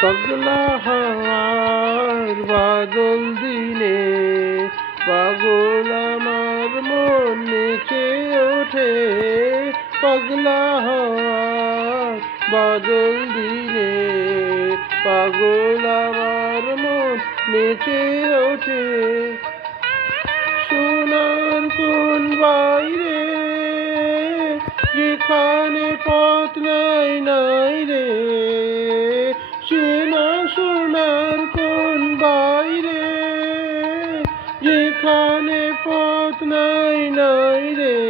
পাগলা হাওয়ার বাদল দিনে পাগল আমার মন নেচে ওঠে। পাগলা হাওয়ার বাদল দিনে পাগল আমার মন নেচে ওঠে। সোনার কোন বাইরে যেখানে পথ নাই নাই রে, সোনার কোন বাইরে যেখানে পথ নাই নাই রে,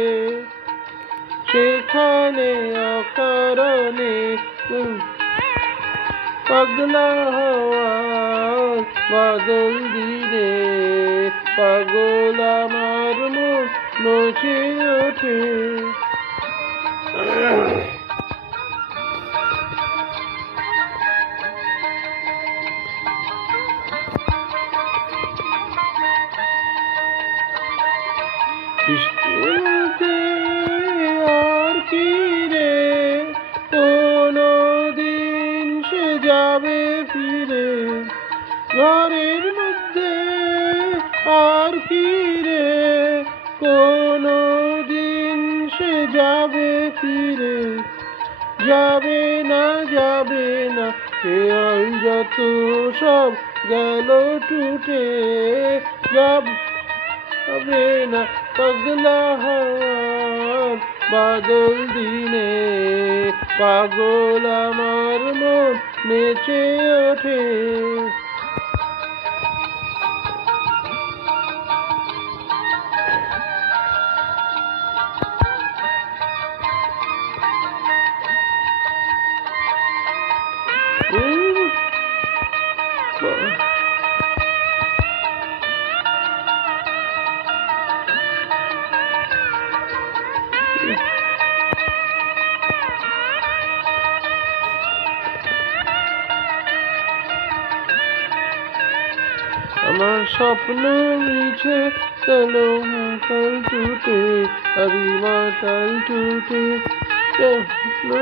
সেখানে অকারণে পাগলা হওয়ার বাদল দিনে পাগল আমার মন নেচে ওঠে। আর কি রে কোনো দিন সে যাবে ফিরে, ঘরের মধ্যে আর কি রে কোনো দিন সে যাবে ফিরে। যাবে না খেয়াল যত সব গেল টুটে, যাবে না পাগলা হাওয়ার বাদল দিনে পাগল আমার মন নেচে ওঠে। আমার স্বপ্ন মিছে চলো মাতাল টুটে, আরি মাতাল টুটে চলো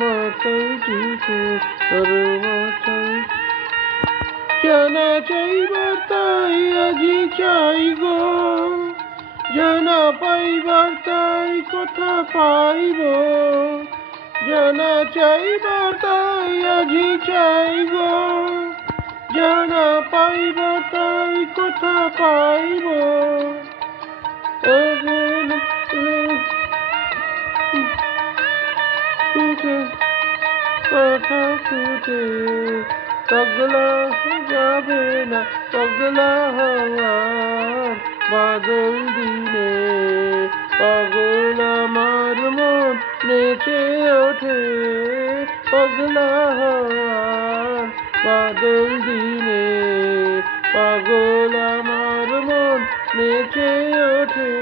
মাতাল টুটে, আরো মাতাল। জানা চাইবার তাই আজি চাই গো, জানা পাইবার তাই কথা পাইব, জানা চাইবার তাই আজি চাই গো, জানা পাইবার তাই কথা পাইব। কথা ফুটে পাগলা যাবে না পাগলা হওয়ার বাদল দিনে পাগল আমার মন নেচে ওঠে। পাগলা হওয়ার বাদল দিনে পাগল আমার মন নেচে ওঠে।